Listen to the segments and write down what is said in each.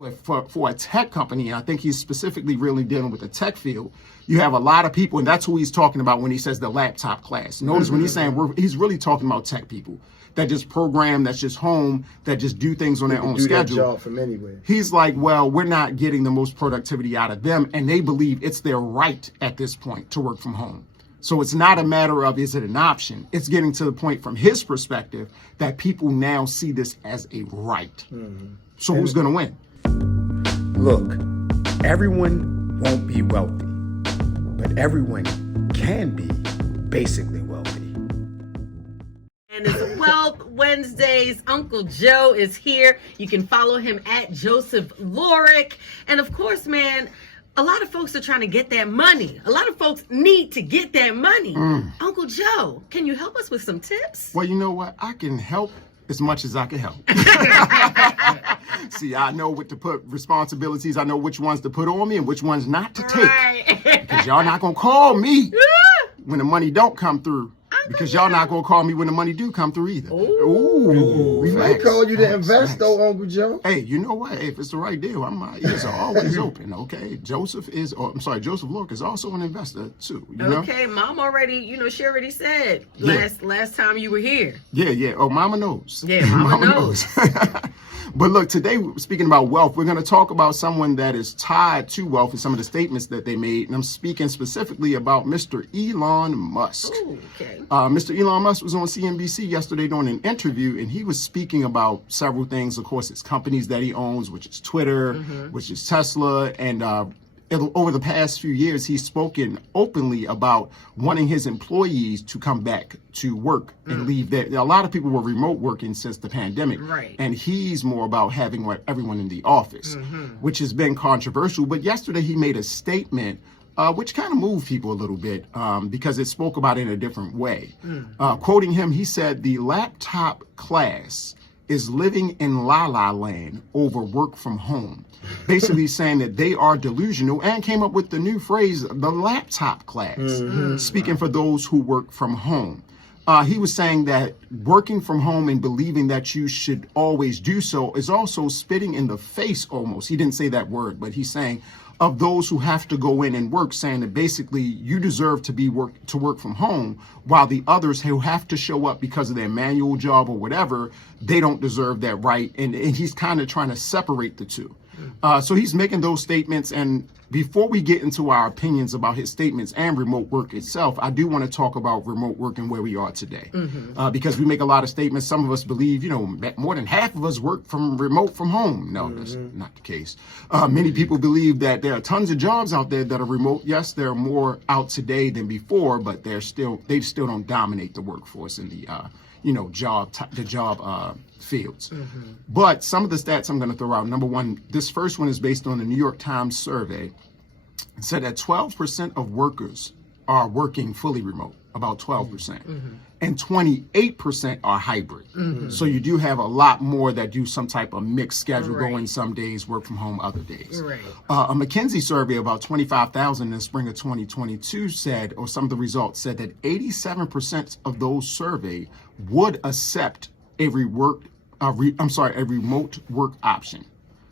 But for a tech company, I think he's specifically really dealing with the tech field. You have a lot of people, and that's who he's talking about when he says the laptop class. Notice when he's saying he's really talking about tech people that just program, that's just home, that just do things on their own schedule. Their job from anywhere. He's like, well, we're not getting the most productivity out of them, and they believe it's their right at this point to work from home. So it's not a matter of is it an option? It's getting to the point from his perspective that people now see this as a right. So who's going to win? Look, everyone won't be wealthy, but everyone can be basically wealthy. And it's Wealth Wednesdays. Uncle Joe is here. You can follow him at Joseph Lorick. And of course, man, a lot of folks are trying to get that money. A lot of folks need to get that money. Uncle Joe, can you help us with some tips? Well, you know what? I can help as much as I can help. See, I know what to put responsibilities. I know which ones to put on me and which ones not to take. Right. Because y'all not going to call me when the money don't come through. Because y'all not going to call me when the money do come through either. Ooh, we may call you to invest though, Uncle Joe. Hey, you know what? Hey, if it's the right deal, my ears are always open, okay? Joseph Lorick is also an investor too, you know? Okay, Mom already, she already said last time you were here. Yeah. Oh, Mama knows. Yeah, Mama knows. But look, today, speaking about wealth, we're going to talk about someone that is tied to wealth and some of the statements that they made. And I'm speaking specifically about Mr. Elon Musk. Ooh, okay. Mr. Elon Musk was on CNBC yesterday doing an interview, and he was speaking about several things. Of course, it's companies that he owns, which is Twitter, which is Tesla, and over the past few years, he's spoken openly about wanting his employees to come back to work and leave there. A lot of people were remote working since the pandemic. Right. And he's more about having everyone in the office, which has been controversial. But yesterday he made a statement which kind of moved people a little bit because it spoke about it in a different way. Quoting him, he said, "The laptop class is living in la-la land over work from home." Basically saying that they are delusional, and came up with the new phrase, the laptop class, speaking for those who work from home. He was saying that working from home and believing that you should always do so is also spitting in the face almost. He didn't say that word, but he's saying of those who have to go in and work, saying that basically you deserve to work from home, while the others who have to show up because of their manual job or whatever, they don't deserve that right. And he's kind of trying to separate the two. So he's making those statements. And before we get into our opinions about his statements and remote work itself, I do want to talk about remote work and where we are today. Because we make a lot of statements. Some of us believe, more than half of us work remote from home. No, that's not the case. Many people believe that there are tons of jobs out there that are remote. Yes, there are more out today than before, but they still don't dominate the workforce in the job fields. But some of the stats I'm going to throw out. Number one, this first one is based on the New York Times survey. It said that 12% of workers are working fully remote, about 12%, and 28% are hybrid. So you do have a lot more that do some type of mixed schedule, going some days, work from home other days. A McKinsey survey about 25,000 in the spring of 2022 said, or some of the results said, that 87% of those surveyed would accept a remote work option.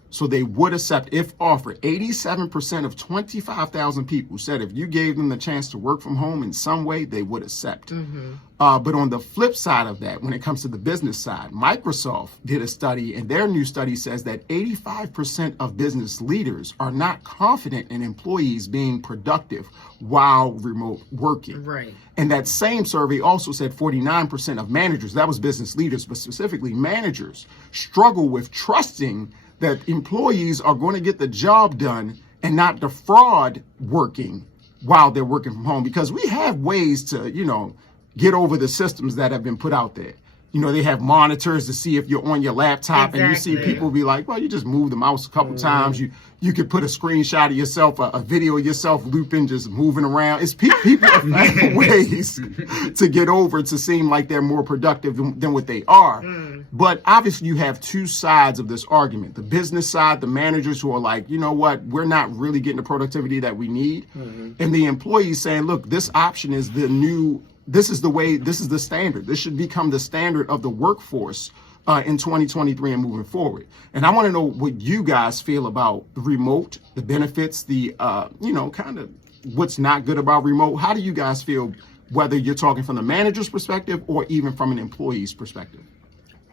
So they would accept if offered. 87% of 25,000 people said if you gave them the chance to work from home in some way, they would accept. But on the flip side of that, when it comes to the business side, Microsoft did a study, and their new study says that 85% of business leaders are not confident in employees being productive while remote working. And that same survey also said 49% of managers, that was business leaders, but specifically managers, struggle with trusting that employees are going to get the job done and not defraud working while they're working from home. Because we have ways to, get over the systems that have been put out there. They have monitors to see if you're on your laptop, and you see people be like, well, you just move the mouse a couple times. You could put a screenshot of yourself, a video of yourself looping, just moving around. It's people find ways to get over to seem like they're more productive than what they are. But obviously you have two sides of this argument. The business side, the managers who are like, you know what, we're not really getting the productivity that we need. And the employees saying, look, this option is this is the standard. This should become the standard of the workforce in 2023 and moving forward. And I want to know what you guys feel about the remote, the benefits, the, kind of what's not good about remote. How do you guys feel, whether you're talking from the manager's perspective or even from an employee's perspective?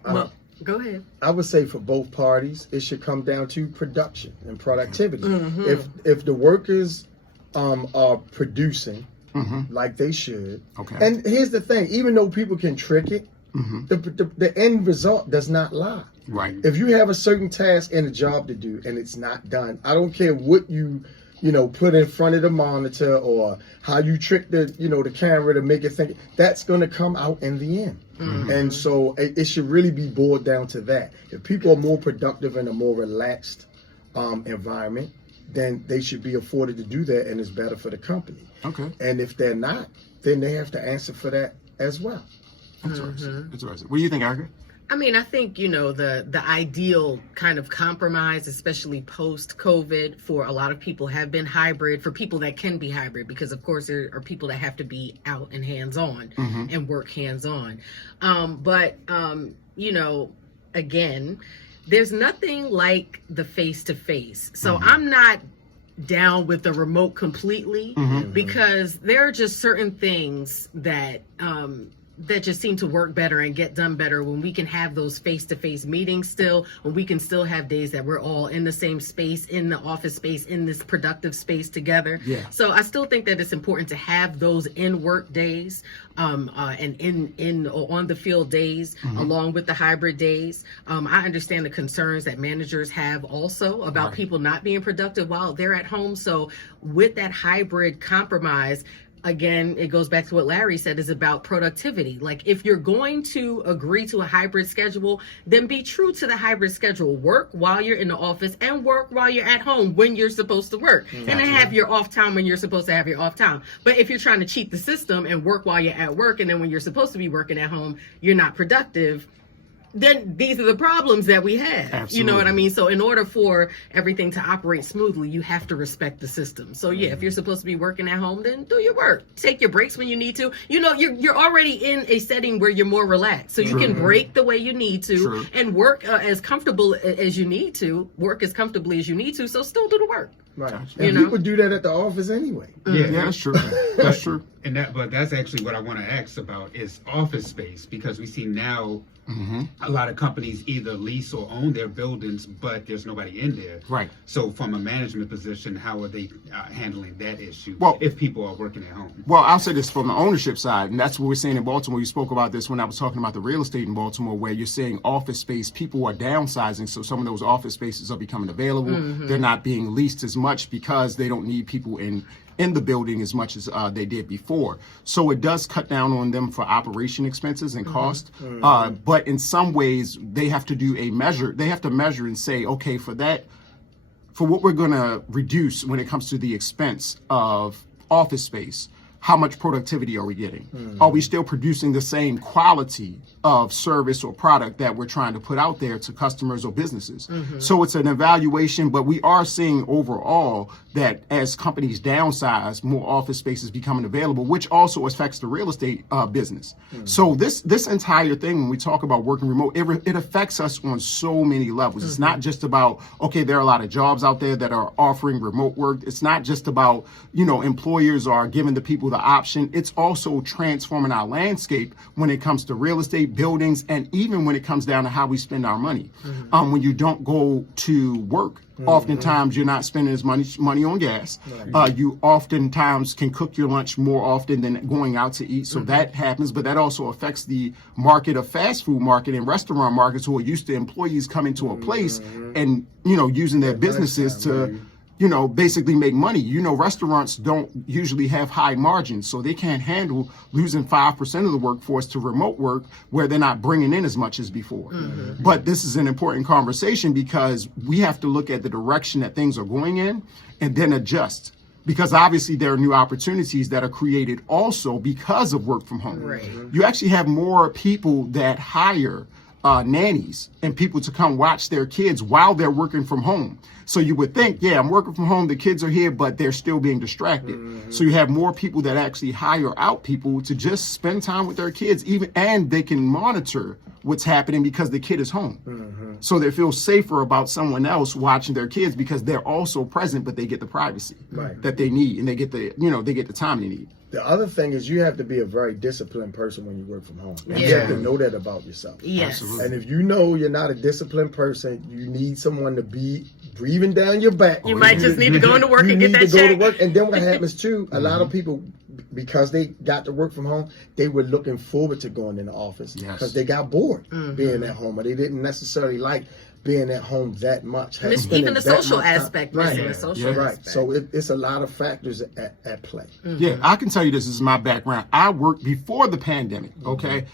Well, go ahead. I would say for both parties, it should come down to production and productivity. If the workers are producing like they should, and here's the thing, even though people can trick it, the end result does not lie. Right. If you have a certain task and a job to do and it's not done, I don't care what you put in front of the monitor or how you trick the camera to make it think, that's going to come out in the end. And so it should really be boiled down to that. If people are more productive in a more relaxed environment, then they should be afforded to do that, and it's better for the company. Okay. And if they're not, then they have to answer for that as well. Interesting. What do you think, Erica? I mean, I think, the ideal kind of compromise, especially post-COVID, for a lot of people have been hybrid, for people that can be hybrid, because, of course, there are people that have to be out and hands-on and work hands-on. Again, there's nothing like the face-to-face. So I'm not down with the remote completely because there are just certain things that just seem to work better and get done better when we can have those face-to-face meetings still, when we can still have days that we're all in the same space, in the office space, in this productive space together. Yeah. So I still think that it's important to have those in-work days and in on the field days along with the hybrid days. I understand the concerns that managers have also about people not being productive while they're at home. So with that hybrid compromise, again, it goes back to what Larry said, is about productivity. Like, if you're going to agree to a hybrid schedule, then be true to the hybrid schedule. Work while you're in the office and work while you're at home when you're supposed to work. And then have your off time when you're supposed to have your off time. But if you're trying to cheat the system and work while you're at work, and then when you're supposed to be working at home, you're not productive, then these are the problems that we have. Absolutely. You know what I mean? So in order for everything to operate smoothly, you have to respect the system. So yeah, if you're supposed to be working at home, then do your work. Take your breaks when you need to. You're already in a setting where you're more relaxed. So you can break the way you need to and work as comfortable as you need to, work as comfortably as you need to. So still do the work. Right. And people do that at the office anyway. Yeah, that's true. That's true. But that's actually what I want to ask about is office space, because we see now a lot of companies either lease or own their buildings, but there's nobody in there. Right. So from a management position, how are they handling that issue if people are working at home? Well, I'll say this from the ownership side, and that's what we're saying in Baltimore. You spoke about this when I was talking about the real estate in Baltimore, where you're saying office space, people are downsizing, so some of those office spaces are becoming available. They're not being leased as much because they don't need people in the building as much as they did before. So it does cut down on them for operation expenses and cost. But in some ways, they have to do a measure. They have to measure and say, okay, for what we're going to reduce when it comes to the expense of office space, how much productivity are we getting? Are we still producing the same quality of service or product that we're trying to put out there to customers or businesses? So it's an evaluation, but we are seeing overall that as companies downsize, more office space is becoming available, which also affects the real estate business. So this entire thing, when we talk about working remote, it affects us on so many levels. It's not just about, okay, there are a lot of jobs out there that are offering remote work. It's not just about, employers are giving the people the option. It's also transforming our landscape when it comes to real estate, buildings, and even when it comes down to how we spend our money. When you don't go to work, oftentimes you're not spending as much money on gas. You oftentimes can cook your lunch more often than going out to eat. So that happens, but that also affects the market of fast food market and restaurant markets who are used to employees coming to a place and, using their businesses to basically make money. Restaurants don't usually have high margins, so they can't handle losing 5% of the workforce to remote work where they're not bringing in as much as before. But this is an important conversation because we have to look at the direction that things are going in and then adjust. Because obviously there are new opportunities that are created also because of work from home. Right. You actually have more people that hire nannies and people to come watch their kids while they're working from home. So you would think, yeah, I'm working from home, the kids are here, but they're still being distracted. So you have more people that actually hire out people to just spend time with their kids, and they can monitor what's happening because the kid is home. So they feel safer about someone else watching their kids because they're also present, but they get the privacy that they need, and they get the time they need. The other thing is you have to be a very disciplined person when you work from home. Yeah. You have to know that about yourself. Yes. Absolutely. And if you know you're not a disciplined person, you need someone to be breathing down your back. You might just need to go into work You and get need that to go check. to work. And then what happens too, a lot of people, because they got to work from home, they were looking forward to going in the office because they got bored being at home, or they didn't necessarily like being at home that much. Even the social aspect, missing the social aspect. So it's a lot of factors at play. Yeah, I can tell you this is my background. I worked before the pandemic, okay?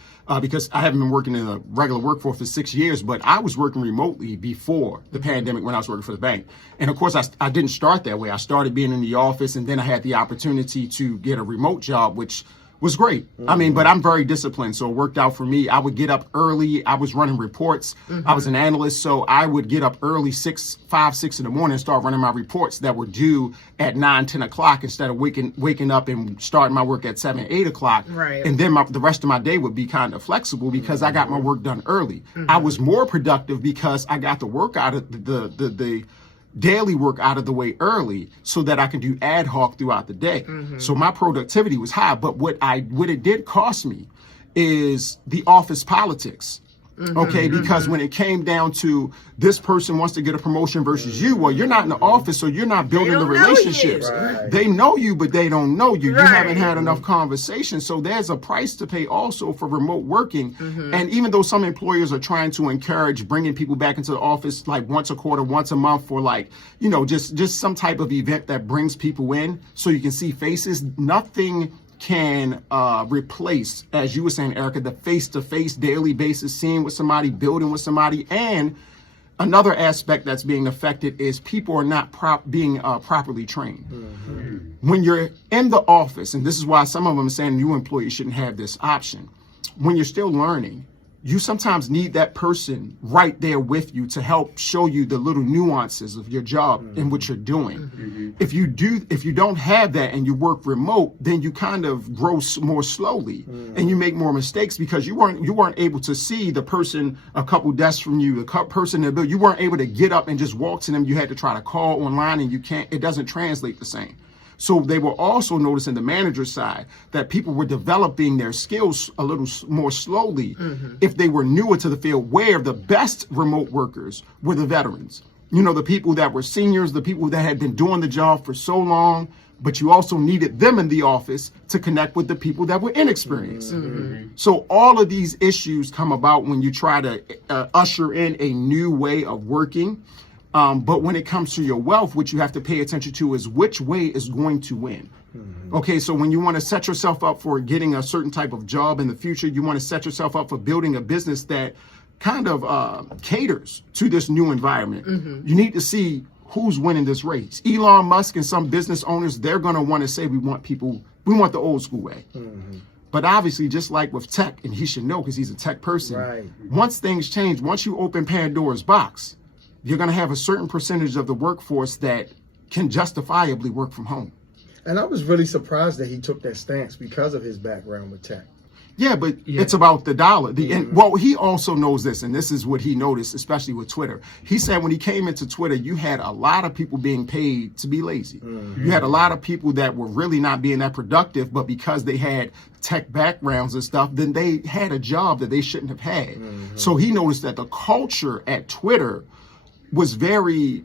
Because I haven't been working in a regular workforce for 6 years, but I was working remotely before the pandemic when I was working for the bank. And of course, I didn't start that way. I started being in the office, and then I had the opportunity to get a remote job, which was great. I mean, but I'm very disciplined, so it worked out for me. I would get up early. I was running reports. I was an analyst, so I would get up early, 5, 6 in the morning, and start running my reports that were due at 9, 10 o'clock instead of waking up and starting my work at 7, 8 o'clock. Right. And then the rest of my day would be kind of flexible because I got my work done early. I was more productive because I got the work out of the daily work out of the way early so that I can do ad hoc throughout the day. So my productivity was high, but what it did cost me is the office politics. Okay, because when it came down to this person wants to get a promotion versus you, well, you're not in the office, so you're not building the relationships. They know you, but they don't know you. You haven't had enough conversation. So there's a price to pay also for remote working. And even though some employers are trying to encourage bringing people back into the office like once a quarter, once a month for like, just some type of event that brings people in so you can see faces, nothing can replace, as you were saying, Erica, the face-to-face daily basis, seeing with somebody, building with somebody. And another aspect that's being affected is people are not being properly trained. When you're in the office, and this is why some of them are saying new employees shouldn't have this option, when you're still learning, you sometimes need that person right there with you to help show you the little nuances of your job and what you're doing. If you don't have that and you work remote, then you kind of grow more slowly and you make more mistakes because you weren't able to see the person a couple desks from you, the person in the building. You weren't able to get up and just walk to them. You had to try to call online, and it doesn't translate the same. So they were also noticing the manager side that people were developing their skills a little more slowly if they were newer to the field, where the best remote workers were the veterans. The people that were seniors, the people that had been doing the job for so long, but you also needed them in the office to connect with the people that were inexperienced. So all of these issues come about when you try to usher in a new way of working. But when it comes to your wealth, what you have to pay attention to is which way is going to win. Okay, so when you want to set yourself up for getting a certain type of job in the future, you want to set yourself up for building a business that kind of caters to this new environment. You need to see who's winning this race. Elon Musk and some business owners, they're going to want to say, we want the old school way. But obviously, just like with tech, and he should know because he's a tech person, once things change, once you open Pandora's box, you're going to have a certain percentage of the workforce that can justifiably work from home. And I was really surprised that he took that stance because of his background with tech. Yeah, but it's about the dollar. Well, he also knows this, and this is what he noticed, especially with Twitter. He said when he came into Twitter, you had a lot of people being paid to be lazy. You had a lot of people that were really not being that productive, but because they had tech backgrounds and stuff, then they had a job that they shouldn't have had. So he noticed that the culture at Twitter was very,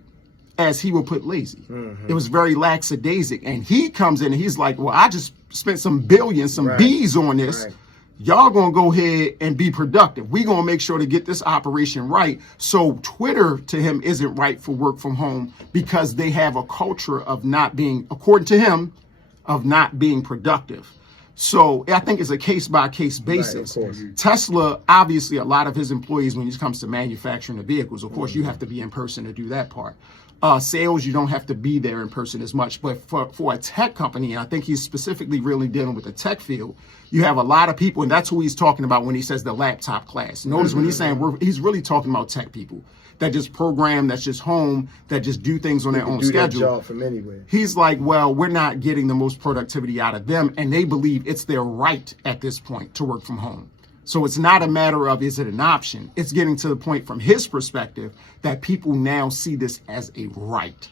as he would put, lazy. It was very lackadaisic. And he comes in and he's like, well, I just spent some billions, some B's on this. Y'all gonna go ahead and be productive. We gonna make sure to get this operation right. So Twitter to him isn't right for work from home because they have a culture of not being, according to him, of not being productive. So I think it's a case-by-case basis. Tesla, obviously, a lot of his employees, when it comes to manufacturing the vehicles, of course, you have to be in person to do that part. Sales, you don't have to be there in person as much. But for a tech company, and I think he's specifically really dealing with the tech field, you have a lot of people, and that's who he's talking about when he says the laptop class. Notice when he's saying he's really talking about tech people. that just program, that's just home, that just do things on their own do schedule. that job from anywhere. He's like, well, we're not getting the most productivity out of them, and they believe it's their right at this point to work from home. So it's not a matter of is it an option? It's getting to the point from his perspective that people now see this as a right.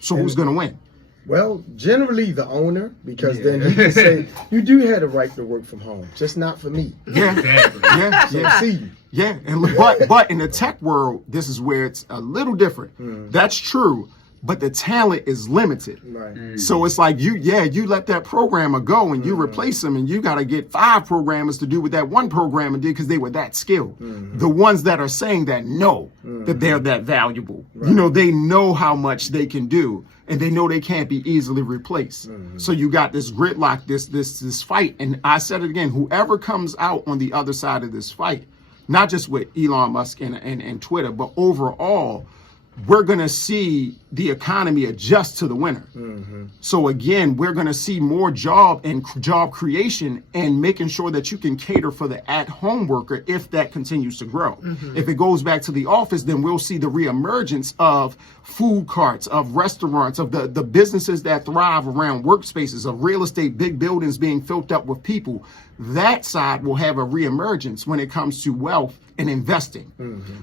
So who's going to win? Well, generally the owner, because then you can say, you do have the right to work from home, just not for me. Yeah, yeah, So yeah. see you. Yeah, and but in the tech world, this is where it's a little different. That's true, but the talent is limited. Right. So it's like you let that programmer go and you replace them, and you got to get 5 programmers to do what that one programmer did because they were that skilled. The ones that are saying that know that they're that valuable. Right. You know, they know how much they can do, and they know they can't be easily replaced. So you got this gridlock, this fight, and I said it again: whoever comes out on the other side of this fight, not just with Elon Musk and Twitter, but overall, we're going to see the economy adjust to the winner. So again, we're going to see more job creation and making sure that you can cater for the at-home worker if that continues to grow. If it goes back to the office, then we'll see the reemergence of food carts, of restaurants, of the businesses that thrive around workspaces, of real estate, big buildings being filled up with people. That side will have a reemergence when it comes to wealth and investing.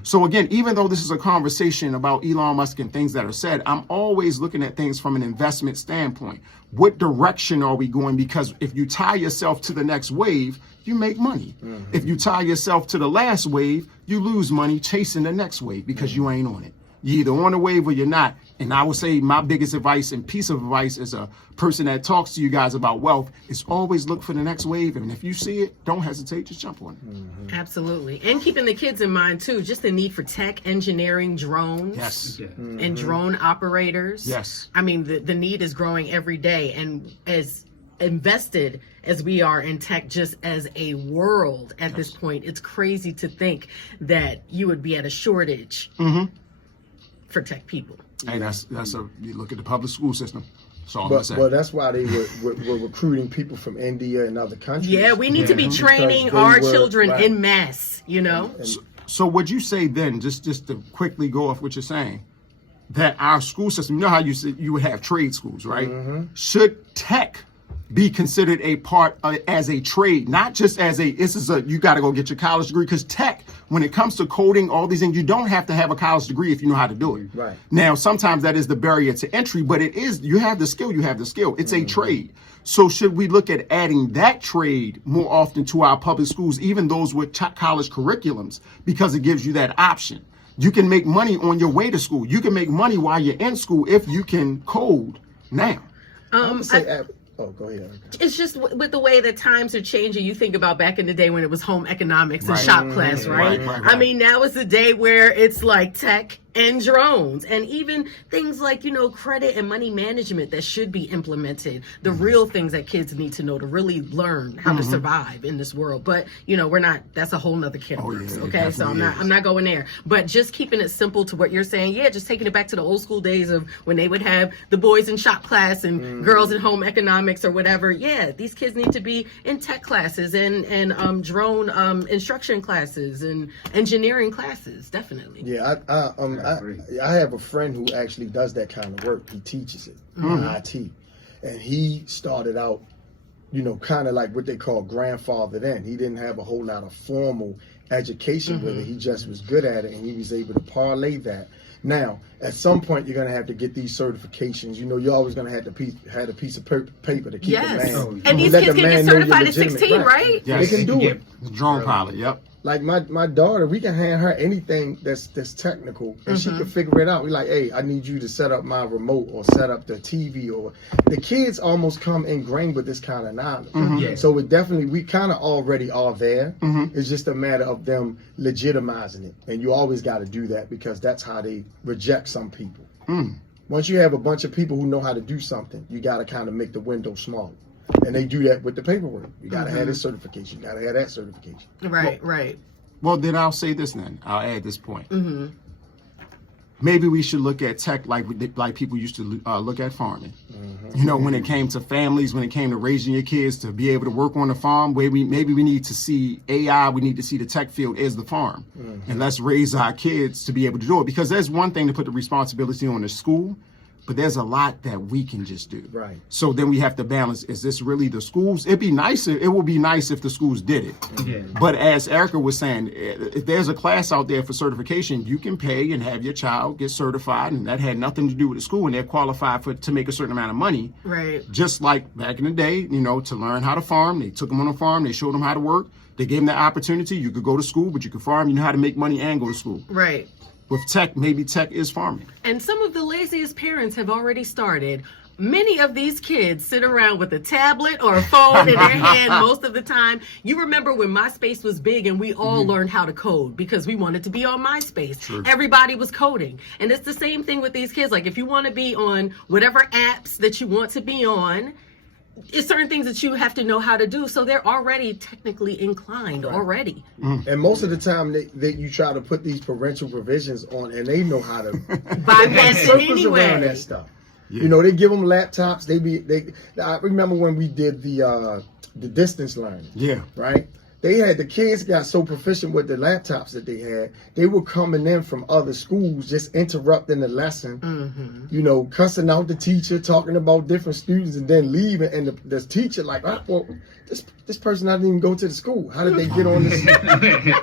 So again, even though this is a conversation about Elon Musk and things that are said, I'm always looking at things from an investment standpoint. What direction are we going? Because if you tie yourself to the next wave, you make money. If you tie yourself to the last wave, you lose money chasing the next wave because you ain't on it. You're either on the wave or you're not. And I would say my biggest advice and piece of advice as a person that talks to you guys about wealth is always look for the next wave. And if you see it, don't hesitate, just jump on it. Absolutely. And keeping the kids in mind too, just the need for tech, engineering, drones. Yes. And drone operators. Yes. I mean, the need is growing every day. And as invested as we are in tech just as a world at this point, it's crazy to think that you would be at a shortage for tech people. Hey, you look at the public school system. That's all I'm gonna say. But that's why they were recruiting people from India and other countries. Yeah, we need to be training our children in mass, you know? So would you say then, just to quickly go off what you're saying, that our school system, you know how you said you would have trade schools, right? Should tech be considered a part as a trade, not just as you got to go get your college degree? Because tech, when it comes to coding, all these things, you don't have to have a college degree if you know how to do it. Right. Now, sometimes that is the barrier to entry, but it is, you have the skill, It's a trade. So should we look at adding that trade more often to our public schools, even those with college curriculums, because it gives you that option? You can make money on your way to school. You can make money while you're in school if you can code now. Oh, go ahead. It's just with the way that times are changing. You think about back in the day when it was home economics and shop class, right? I mean, now is the day where it's like tech and drones and even things like, you know, credit and money management that should be implemented. The real things that kids need to know to really learn how to survive in this world. But, you know, that's a whole nother can of worms, okay? So I'm not going there. But just keeping it simple to what you're saying, just taking it back to the old school days of when they would have the boys in shop class and girls in home economics or whatever. Yeah, these kids need to be in tech classes and drone instruction classes and engineering classes, definitely. Yeah, I have a friend who actually does that kind of work. He teaches it in IT. And he started out, you know, kind of like what they call grandfathered in. He didn't have a whole lot of formal education with it. He just was good at it, and he was able to parlay that. Now, at some point, you're going to have to get these certifications. You know, you're always going to have to have a piece of paper to keep the man. And these kids can get certified at 16, right? Yes. They can do it. Drone pilot, yep. Like my daughter, we can hand her anything that's technical, and she can figure it out. We're like, hey, I need you to set up my remote or set up the TV. Or the kids almost come ingrained with this kind of knowledge. So it definitely, we kind of already are there. It's just a matter of them legitimizing it, and you always got to do that because that's how they reject some people. Once you have a bunch of people who know how to do something, you got to kind of make the window smaller. And they do that with the paperwork. You got to have this certification. You got to have that certification. Right. Well, then I'll say this then. I'll add this point. maybe we should look at tech like people used to look at farming. You know, when it came to families, when it came to raising your kids to be able to work on the farm, maybe we need to see AI, we need to see the tech field as the farm. And let's raise our kids to be able to do it. Because there's one thing to put the responsibility on the school, but there's a lot that we can just do. Right. So then we have to balance, is this really the schools? It would be nice if the schools did it. Yeah. But as Erica was saying, if there's a class out there for certification, you can pay and have your child get certified, and that had nothing to do with the school, and they're qualified to make a certain amount of money. Right. Just like back in the day, you know, to learn how to farm, they took them on a farm, they showed them how to work, they gave them the opportunity. You could go to school, but you could farm, you know how to make money and go to school. Right. With tech, maybe tech is farming. And some of the laziest parents have already started. Many of these kids sit around with a tablet or a phone in their hand most of the time. You remember when MySpace was big and we all learned how to code because we wanted to be on MySpace. True. Everybody was coding. And it's the same thing with these kids. Like if you want to be on whatever apps that you want to be on, it's certain things that you have to know how to do. So they're already technically inclined already. And most of the time, that you try to put these parental provisions on, and they know how to Bypass it circles around anyway. that stuff. Yeah. You know, they give them laptops. I remember when we did the distance learning. Yeah. Right. The kids got so proficient with the laptops that they had, they were coming in from other schools, just interrupting the lesson, you know, cussing out the teacher, talking about different students, and then leaving. And the teacher like, well, this person didn't even go to the school. How did they get on this?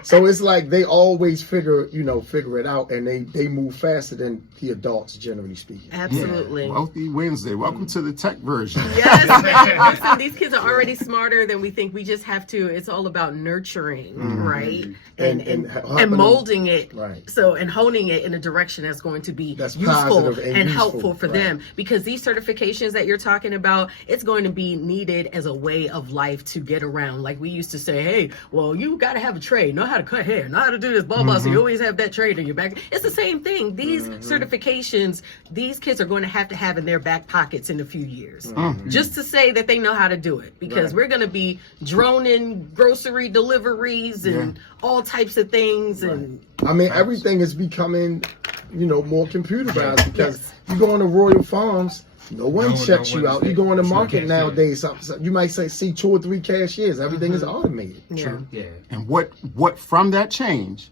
So it's like they always figure it out, and they move faster than the adults, generally speaking. Absolutely. Wealthy Wednesday. Welcome to the tech version. Yes, man. Listen, these kids are already smarter than we think. We just have to, it's all about nurturing, right? And helping molding it. Right. So, and honing it in a direction that's going to be That's useful positive and useful, helpful for right. them. Because these certifications that you're talking about, it's going to be needed as a way of life to get around. Like we used to say, hey, well, you got to have a trade, know how to cut hair, know how to do this, blah, blah. So you always have that trade in your back. It's the same thing. These certifications, these kids are going to have in their back pockets in a few years. Just to say that they know how to do it. Because we're going to be droning grocery deliveries and all types of things. And I mean, everything is becoming, more computerized because you go on the Royal Farms, no one checks you out. You go in the market nowadays, you might see 2 or 3 cashiers. Everything is automated. yeah. Yeah. And what from that change,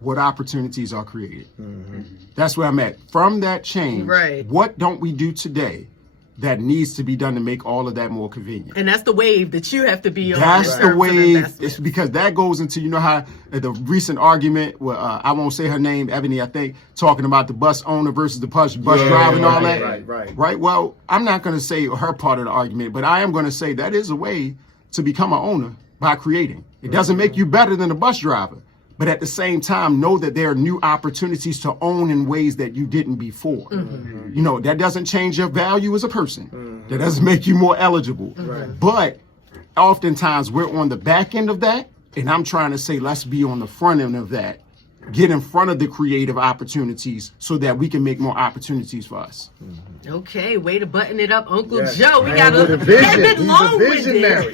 what opportunities are created? That's where I'm at. From that change, Right. what don't we do today that needs to be done to make all of that more convenient? And that's the wave that you have to be on. That's in the terms of wave. investment. It's because that goes into, how the recent argument where I won't say her name, Ebony, I think, talking about the bus owner versus the bus driver and all that. Right. Well, I'm not going to say her part of the argument, but I am going to say that is a way to become an owner by creating. It doesn't make you better than a bus driver, but at the same time, know that there are new opportunities to own in ways that you didn't before. That doesn't change your value as a person. That doesn't make you more eligible. But oftentimes we're on the back end of that, and I'm trying to say let's be on the front end of that. Get in front of the creative opportunities so that we can make more opportunities for us. Okay, way to button it up, Uncle Yes. Joe. We Man got with a a vision. bit He's a long-winded. visionary.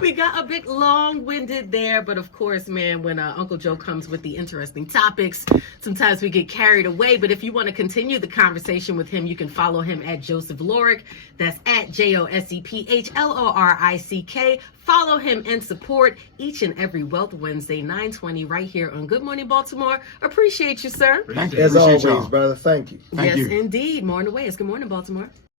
We got a bit long-winded there, but of course, man, when Uncle Joe comes with the interesting topics, sometimes we get carried away. But if you want to continue the conversation with him, you can follow him at Joseph Lorick. That's at JosepHLorick. Follow him and support each and every Wealth Wednesday, 9:20, right here on Good Morning Baltimore. Appreciate you, sir. Thank you. As Appreciate always, y'all. brother. Thank you. Thank yes, you. indeed. More on the way. It's Good Morning Baltimore.